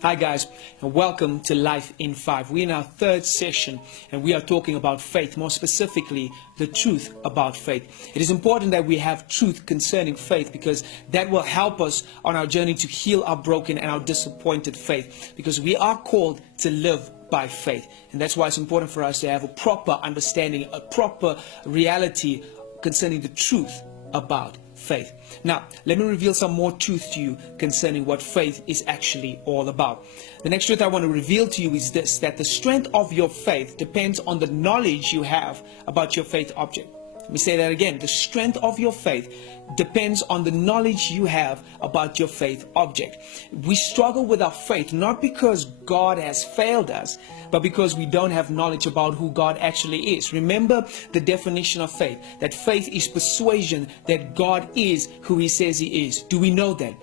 Hi guys, and welcome to Life in 5. We're in our third session and we are talking about faith, more specifically the truth about faith. It is important that we have truth concerning faith because that will help us on our journey to heal our broken and our disappointed faith, because we are called to live by faith. And that's why it's important for us to have a proper understanding, a proper reality concerning the truth about faith. Now, let me reveal some more truth to you concerning what faith is actually all about. The next truth I want to reveal to you is this, that the strength of your faith depends on the knowledge you have about your faith object. Let me say that again. The strength of your faith depends on the knowledge you have about your faith object. We struggle with our faith not because God has failed us, but because we don't have knowledge about who God actually is. Remember the definition of faith, that faith is persuasion that God is who He says He is. Do we know that?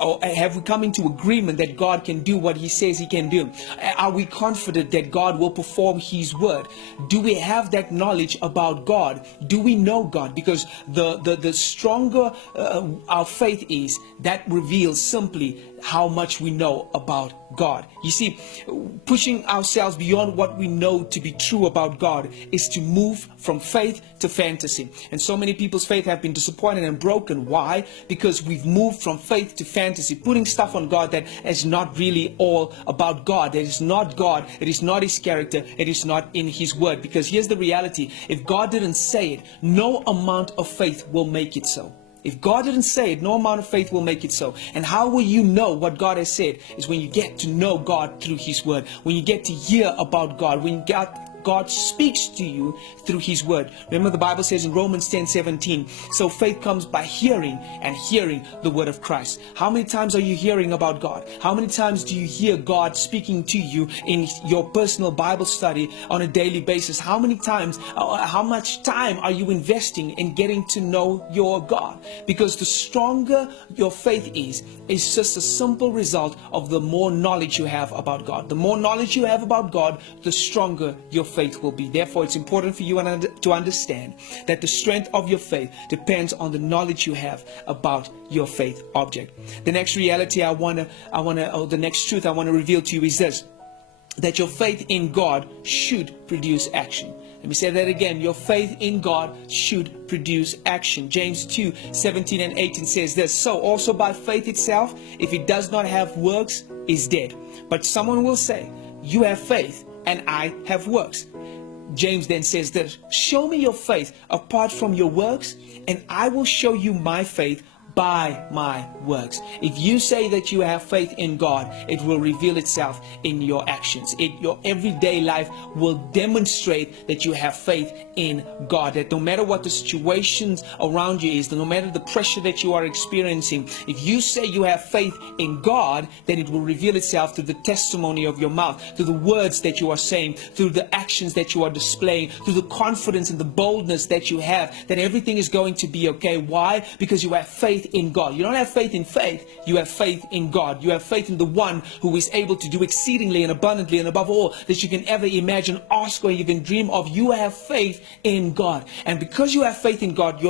Or have we come into agreement that God can do what He says He can do? Are we confident that God will perform His word? Do we have that knowledge about God? Do we know God? Because the stronger our faith is, that reveals simply how much we know about God. You see, pushing ourselves beyond what we know to be true about God is to move from faith to fantasy. And so many people's faith have been disappointed and broken. Why? Because we've moved from faith to fantasy, putting stuff on God that is not really all about God. That is not God. It is not His character. It is not in His word. Because here's the reality. If God didn't say it, no amount of faith will make it so. If God didn't say it, no amount of faith will make it so. And how will you know what God has said? Is when you get to know God through His word. When you get to hear about God. When God speaks to you through His word. Remember, the Bible says in Romans 10:17, so faith comes by hearing, and hearing the word of Christ. How many times are you hearing about God? How many times do you hear God speaking to you in your personal Bible study on a daily basis? How many times, how much time are you investing in getting to know your God? Because the stronger your faith is just a simple result of the more knowledge you have about God. The more knowledge you have about God, the stronger your faith will be. Therefore, it's important for you to understand that the strength of your faith depends on the knowledge you have about your faith object. The next reality the next truth I want to reveal to you is this, that your faith in God should produce action. Let me say that again. Your faith in God should produce action. James 2:17 and 18 says this, so also by faith itself, if it does not have works, is dead. But someone will say, you have faith and I have works. James then says this, show me your faith apart from your works, and I will show you my faith by my works. If you say that you have faith in God, it will reveal itself in your actions. Your everyday life will demonstrate that you have faith in God. That no matter what the situations around you is, no matter the pressure that you are experiencing, if you say you have faith in God, then it will reveal itself through the testimony of your mouth, through the words that you are saying, through the actions that you are displaying, through the confidence and the boldness that you have, that everything is going to be okay. Why? Because you have faith in God. You don't have faith in faith, you have faith in God. You have faith in the one who is able to do exceedingly and abundantly and above all that you can ever imagine, ask, or even dream of. You have faith in God. And because you have faith in God,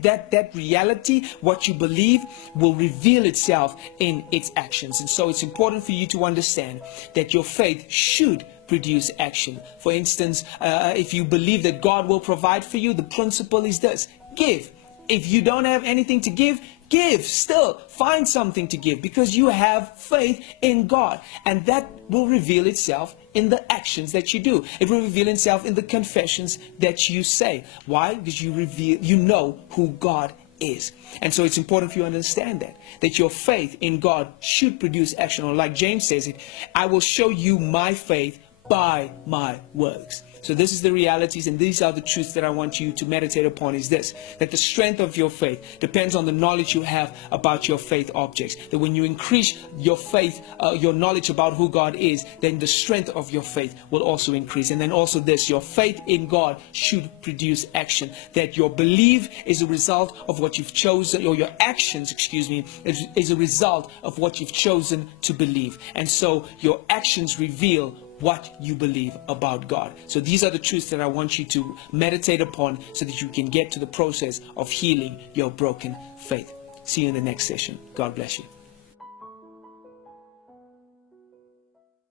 that reality, what you believe, will reveal itself in its actions. And so it's important for you to understand that your faith should produce action. For instance, if you believe that God will provide for you, the principle is this: give. If you don't have anything to give, give. Still, find something to give, because you have faith in God. And that will reveal itself in the actions that you do. It will reveal itself in the confessions that you say. Why? Because you know who God is. And so it's important for you to understand that your faith in God should produce action. Or like James says it, I will show you my faith by my works. So this is the realities, and these are the truths that I want you to meditate upon, is this, that the strength of your faith depends on the knowledge you have about your faith objects. That when you increase your faith, your knowledge about who God is, then the strength of your faith will also increase. And then also this, your faith in God should produce action. That your belief is a result of what you've chosen, or your actions, is a result of what you've chosen to believe. And so your actions reveal what you believe about God. So these are the truths that I want you to meditate upon so that you can get to the process of healing your broken faith. See you in the next session. God bless you.